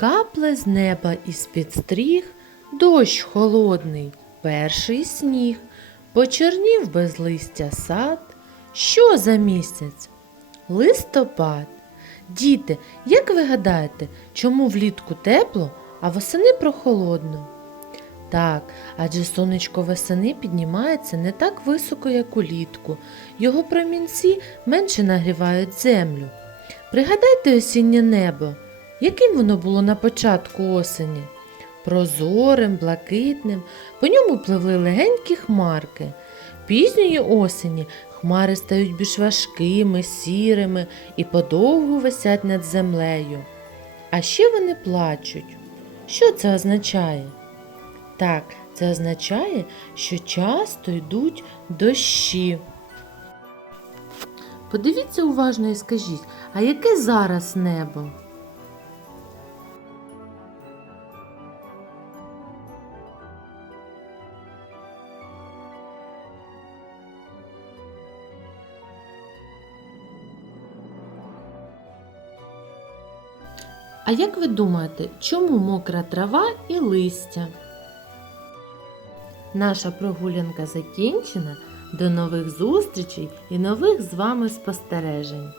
Капле з неба із-під стріх, дощ холодний, перший сніг, почернів без листя сад. Що за місяць? Листопад. Діти, як ви гадаєте, чому влітку тепло, а восени прохолодно? Так, адже сонечко восени піднімається не так високо, як улітку. Його промінці менше нагрівають землю. Пригадайте осіннє небо. Яким воно було на початку осені? Прозорим, блакитним, по ньому пливли легенькі хмарки. Пізньої осені хмари стають більш важкими, сірими і подовго висять над землею. А ще вони плачуть. Що це означає? Так, це означає, що часто йдуть дощі. Подивіться уважно і скажіть, а яке зараз небо? А як ви думаєте, чому мокра трава і листя? Наша прогулянка закінчена. До нових зустрічей і нових з вами спостережень.